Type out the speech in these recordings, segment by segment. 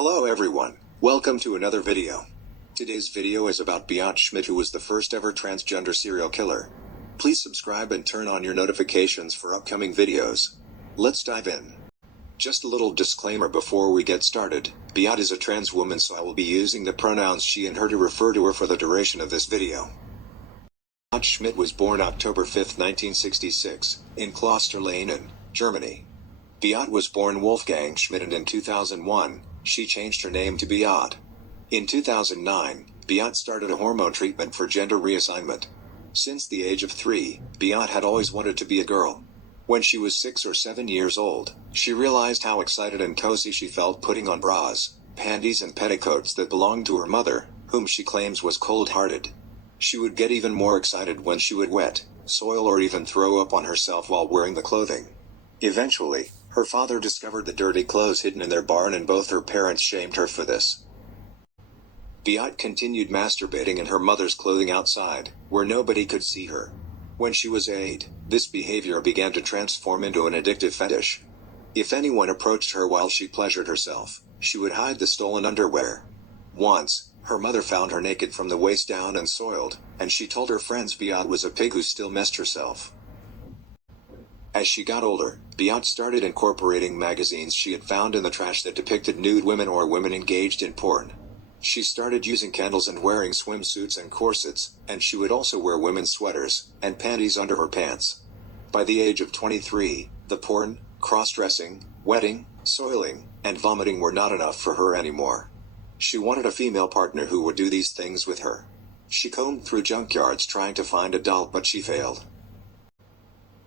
Hello everyone, welcome to another video. Today's video is about Beate Schmidt, who was the first ever transgender serial killer. Please subscribe and turn on your notifications for upcoming videos. Let's dive in. Just a little disclaimer before we get started. Beate is a trans woman, so I will be using the pronouns she and her to refer to her for the duration of this video. Beate Schmidt was born October 5, 1966, in Klosterlehnen, Germany. Beate was born Wolfgang Schmidt, and in 2001, she changed her name to Beate. In 2009, Beate started a hormone treatment for gender reassignment. Since the age of 3, Beate had always wanted to be a girl. When she was 6 or 7 years old, she realized how excited and cozy she felt putting on bras, panties and petticoats that belonged to her mother, whom she claims was cold-hearted. She would get even more excited when she would wet, soil or even throw up on herself while wearing the clothing. Eventually, her father discovered the dirty clothes hidden in their barn, and both her parents shamed her for this. Beate continued masturbating in her mother's clothing outside, where nobody could see her. When she was 8, this behavior began to transform into an addictive fetish. If anyone approached her while she pleasured herself, she would hide the stolen underwear. Once, her mother found her naked from the waist down and soiled, and she told her friends Beate was a pig who still messed herself. As she got older, Beate started incorporating magazines she had found in the trash that depicted nude women or women engaged in porn. She started using candles and wearing swimsuits and corsets, and she would also wear women's sweaters and panties under her pants. By the age of 23, the porn, cross-dressing, wetting, soiling, and vomiting were not enough for her anymore. She wanted a female partner who would do these things with her. She combed through junkyards trying to find a doll, but she failed.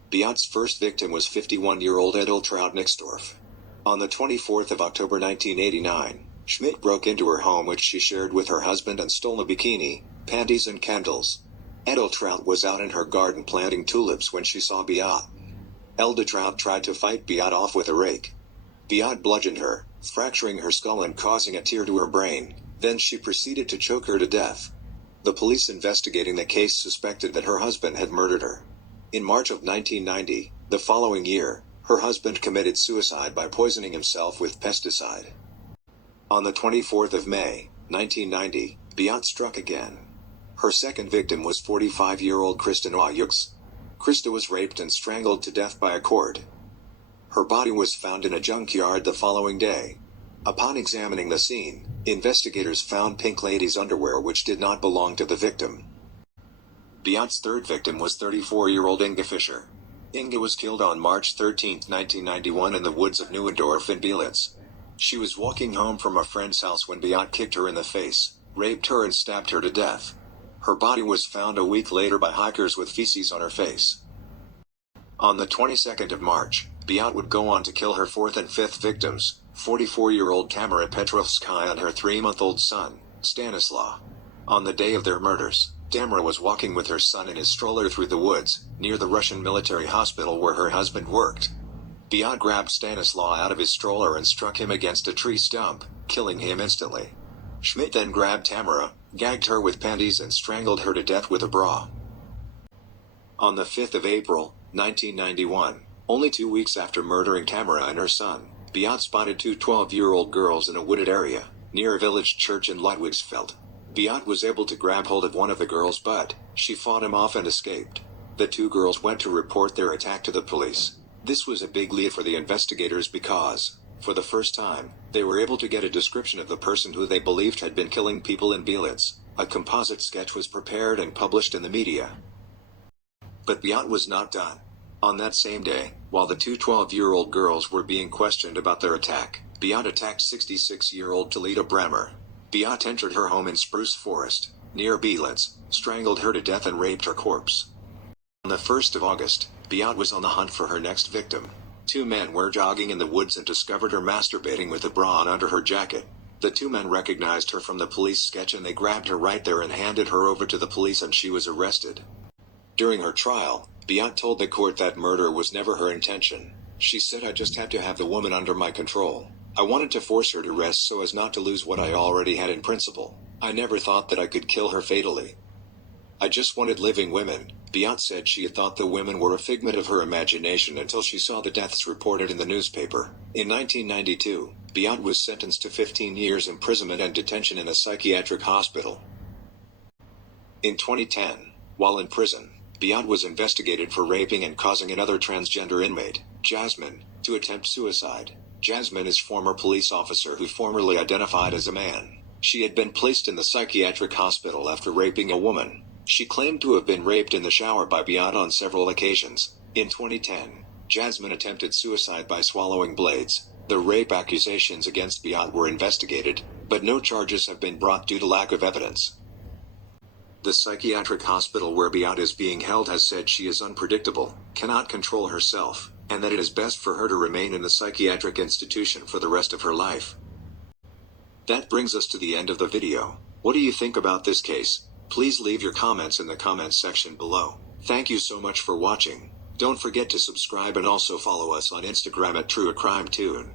Beate's first victim was 51-year-old Edel Traut-Nixdorf. On the 24th of October 1989, Schmidt broke into her home, which she shared with her husband, and stole a bikini, panties and candles. Edel Traut was out in her garden planting tulips when she saw Beate. Edel Traut tried to fight Beate off with a rake. Beate bludgeoned her, fracturing her skull and causing a tear to her brain. Then she proceeded to choke her to death. The police investigating the case suspected that her husband had murdered her. In March of 1990, the following year, her husband committed suicide by poisoning himself with pesticide. On the 24th of May, 1990, Beate struck again. Her second victim was 45-year-old Krista Noyux. Krista was raped and strangled to death by a cord. Her body was found in a junkyard the following day. Upon examining the scene, investigators found Pink Lady's underwear, which did not belong to the victim. Beate's third victim was 34-year-old Inge Fischer. Inge was killed on March 13, 1991 in the woods of Neuendorf in Belitz. She was walking home from a friend's house when Beate kicked her in the face, raped her and stabbed her to death. Her body was found a week later by hikers with feces on her face. On the 22nd of March, Beate would go on to kill her fourth and fifth victims, 44-year-old Tamara Petrovskaya and her 3-month-old son, Stanislaw. On the day of their murders, Tamara was walking with her son in his stroller through the woods, near the Russian military hospital where her husband worked. Beate grabbed Stanislaw out of his stroller and struck him against a tree stump, killing him instantly. Schmidt then grabbed Tamara, gagged her with panties and strangled her to death with a bra. On the 5th of April, 1991, only 2 weeks after murdering Tamara and her son, Beate spotted two 12-year-old girls in a wooded area, near a village church in Ludwigsfeld. Beate was able to grab hold of one of the girls, but she fought him off and escaped. The two girls went to report their attack to the police. This was a big lead for the investigators because, for the first time, they were able to get a description of the person who they believed had been killing people in Belitz. A composite sketch was prepared and published in the media. But Beate was not done. On that same day, while the two 12-year-old girls were being questioned about their attack, Beate attacked 66-year-old Talita Bremer. Beate entered her home in Spruce Forest, near Belitz, strangled her to death and raped her corpse. On the 1st of August, Beate was on the hunt for her next victim. Two men were jogging in the woods and discovered her masturbating with a bra on under her jacket. The two men recognized her from the police sketch and they grabbed her right there and handed her over to the police, and she was arrested. During her trial, Beate told the court that murder was never her intention. She said, "I just had to have the woman under my control. I wanted to force her to rest so as not to lose what I already had in principle. I never thought that I could kill her fatally. I just wanted living women." Beate said she had thought the women were a figment of her imagination until she saw the deaths reported in the newspaper. In 1992, Beate was sentenced to 15 years imprisonment and detention in a psychiatric hospital. In 2010, while in prison, Beate was investigated for raping and causing another transgender inmate, Jasmine, to attempt suicide. Jasmine is a former police officer who formerly identified as a man. She had been placed in the psychiatric hospital after raping a woman. She claimed to have been raped in the shower by Beate on several occasions. In 2010, Jasmine attempted suicide by swallowing blades. The rape accusations against Beate were investigated, but no charges have been brought due to lack of evidence. The psychiatric hospital where Beate is being held has said she is unpredictable, cannot control herself, and that it is best for her to remain in the psychiatric institution for the rest of her life. That brings us to the end of the video. What do you think about this case? Please leave your comments in the comments section below. Thank you so much for watching. Don't forget to subscribe and also follow us on Instagram at truecrimecase.